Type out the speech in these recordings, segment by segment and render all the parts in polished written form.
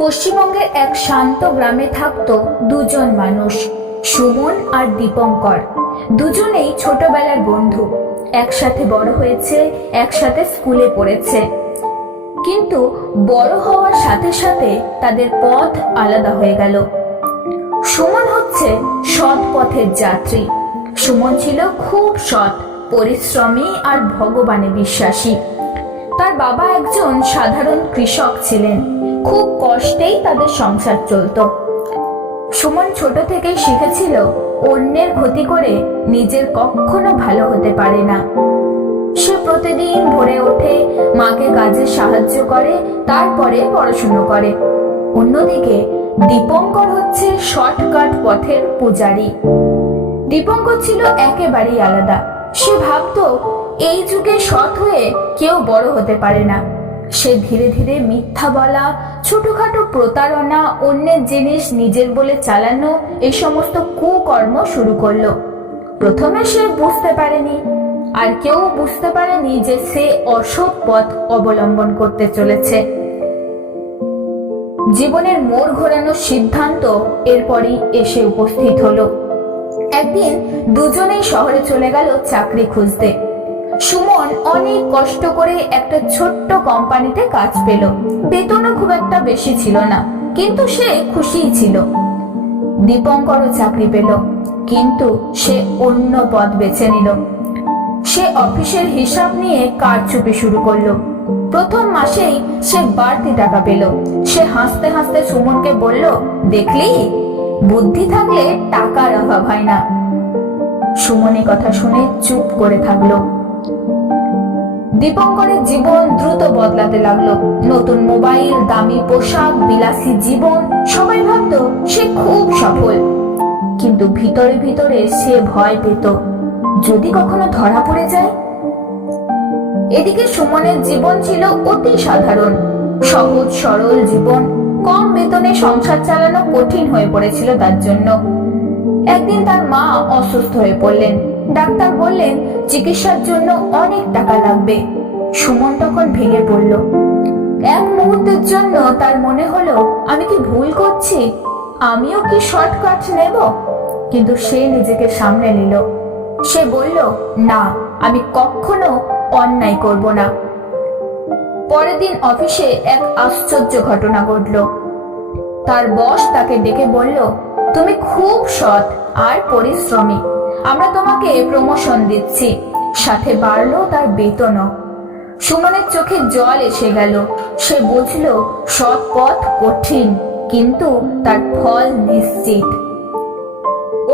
পশ্চিমবঙ্গের এক শান্ত গ্রামে থাকতো দুজন মানুষ, সুমন আর দীপঙ্কর। দুজনেই ছোটবেলার বন্ধু, একসাথে বড় হয়েছে, একসাথে স্কুলে পড়েছে। কিন্তু বড় হওয়ার সাথে সাথে তাদের পথ আলাদা হয়ে গেল। সুমন হচ্ছে সৎ পথের যাত্রী। সুমন ছিল খুব সৎ, পরিশ্রমী আর ভগবানে বিশ্বাসী। তার বাবা একজন সাধারণ কৃষক ছিলেন। খুব কষ্টেই তাদের সংসার চলত। সুমন ছোট থেকেই শিখেছিল অন্যের ক্ষতি করে নিজের কখনো ভালো হতে পারে না। সে প্রতিদিন ভোরে ওঠে, মাকে কাজে সাহায্য করে, তারপরে পড়াশুনো করে। অন্যদিকে দীপঙ্কর হচ্ছে শর্টকাট পথের পূজারী। দীপঙ্কর ছিল একেবারেই আলাদা। সে ভাবতো এই যুগে সৎ হয়ে কেউ বড় হতে পারে না। সে ধীরে ধীরে মিথ্যা বলা, ছোটখাটো প্রতারণা, অন্যের জিনিস নিজের বলে চালানো, এই সমস্ত কুকর্ম শুরু করলো। প্রথমে সে বুঝতে পারেনি, আর কেউ বুঝতে পারেনি যে সে অসৎ পথ অবলম্বন করতে চলেছে। জীবনের মোড় ঘোরানোর সিদ্ধান্ত এরপরই এসে উপস্থিত হলো। একদিন দুজনেই শহরে চলে গেল চাকরি খুঁজতে। সুমন অনেক কষ্ট করে একটা ছোট্ট কোম্পানিতে কাজ পেল। বেতনও খুব একটা বেশি ছিল না, কিন্তু সে খুশিই ছিল। দীপঙ্করও চাকরি পেল, কিন্তু সে অন্য পথ বেছে নিল। সে অফিসের হিসাব নিয়ে কারচুপি শুরু করলো। প্রথম মাসেই সে বাড়তি টাকা পেল। সে হাসতে হাসতে সুমনকে বলল, দেখলি, বুদ্ধি থাকলে টাকার অভাব হয় না। সুমনের কথা শুনে চুপ করে থাকলো। দীপঙ্করের জীবন দ্রুত বদলাতে লাগলো। নতুন মোবাইল, দামি পোশাক, বিলাসী জীবন। সবাই ভাবতো সে খুব সফল, কিন্তু ভিতরে ভিতরে সে ভয় পেত, যদি কখনো ধরা পড়ে যায়। এদিকে সুমনের জীবন ছিল অতি সাধারণ, সহজ সরল জীবন। কম বেতনে সংসার চালানো কঠিন হয়ে পড়েছিল তার জন্য। একদিন তার মা অসুস্থ হয়ে পড়লেন। ডাক্তার বললেন চিকিৎসার জন্য অনেক টাকা লাগবে। সুমন তখন ভেঙে পড়ল। এক মুহূর্তের জন্য তার মনে হলো, আমি কি ভুল করছি? আমিও কি শর্টকাট নেব? কিন্তু সে নিজেকে সামলে নিল। সে বলল, না, আমি কখনো অন্যায় করব না। পরের দিন অফিসে এক আশ্চর্য ঘটনা ঘটল। তার বস তাকে ডেকে বলল, তুমি খুব সৎ আর পরিশ্রমী, আমরা তোমাকে প্রমোশন দিচ্ছি। সাথে বাড়লো তার বেতনও। সুমনের চোখে জল এসে গেল। সে বুঝল সৎ পথ কঠিন, কিন্তু তার ফল নিশ্চিত।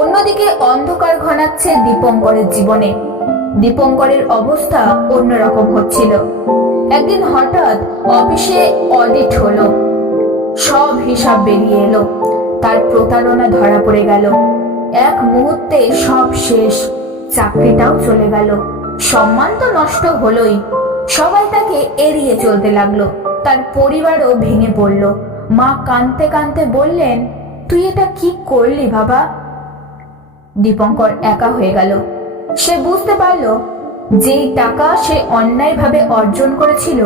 অন্যদিকে অন্ধকার ঘনাচ্ছে দীপঙ্করের জীবনে। দীপঙ্করের অবস্থা অন্যরকম হচ্ছিল। একদিন হঠাৎ অফিসে অডিট হলো। সব হিসাব বেরিয়ে এলো। তার প্রতারণা ধরা পড়ে গেল। এক মুহূর্তে সব শেষ। চাকরিটাও চলে গেল, সম্মান তো নষ্ট হলোই। সবাই তাকে এড়িয়ে চলতে লাগলো। তার পরিবারও ভেঙে পড়ল। মা কাঁদতে কাঁদতে বললেন, তুই এটা কি করলি বাবা? দীপঙ্কর একা হয়ে গেল। সে বুঝতে পারল, যেই টাকা সে অন্যায়ভাবে অর্জন করেছিল,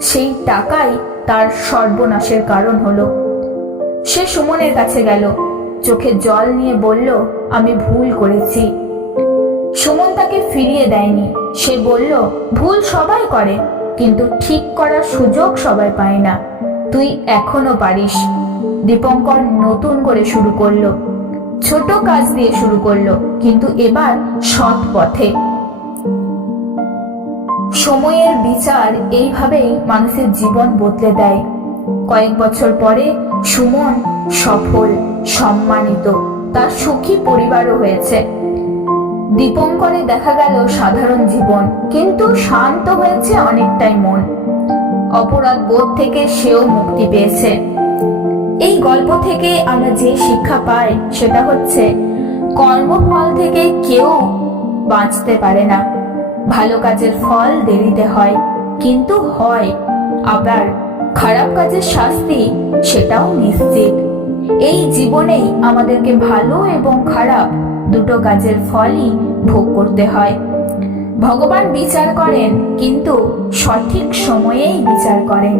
সেই টাকাই তার সর্বনাশের কারণ হলো। সে সুমনের কাছে গেল, চোখে জল নিয়ে বলল, আমি ভুল করেছি। সুমন তাকে ফিরিয়ে দেয়নি। সে বলল, ভুল সবাই করে, কিন্তু ঠিক করার সুযোগ সবাই পায় না। তুই এখনো পারিস। দীপঙ্কর নতুন করে শুরু করলো। ছোট কাজ দিয়ে শুরু করলো, কিন্তু এবার সৎ পথে। সময়ের বিচার এইভাবেই মানুষের জীবন বদলে দেয়। কয়েক বছর পরে সুমন সফল, সম্মানিত, তার সুখী পরিবারও হয়েছে। দীপঙ্করে দেখা গেল সাধারণ জীবন, কিন্তু শান্ত হয়েছে অনেকটাই মন। অপরাধ বোধ থেকে সেও মুক্তি পেয়েছে। এই গল্প থেকে আমরা যে শিক্ষা পাই সেটা হচ্ছে, কর্মফল থেকে কেউ বাঁচতে পারে না। ভালো কাজের ফল দেরিতে হয়, কিন্তু হয়। আবার খারাপ কাজের শাস্তি, সেটাও নিশ্চিত। এই জীবনেই আমাদেরকে ভালো এবং খারাপ দুটো কাজের ফলই ভোগ করতে হয়। ভগবান বিচার করেন, কিন্তু সঠিক সময়েই বিচার করেন।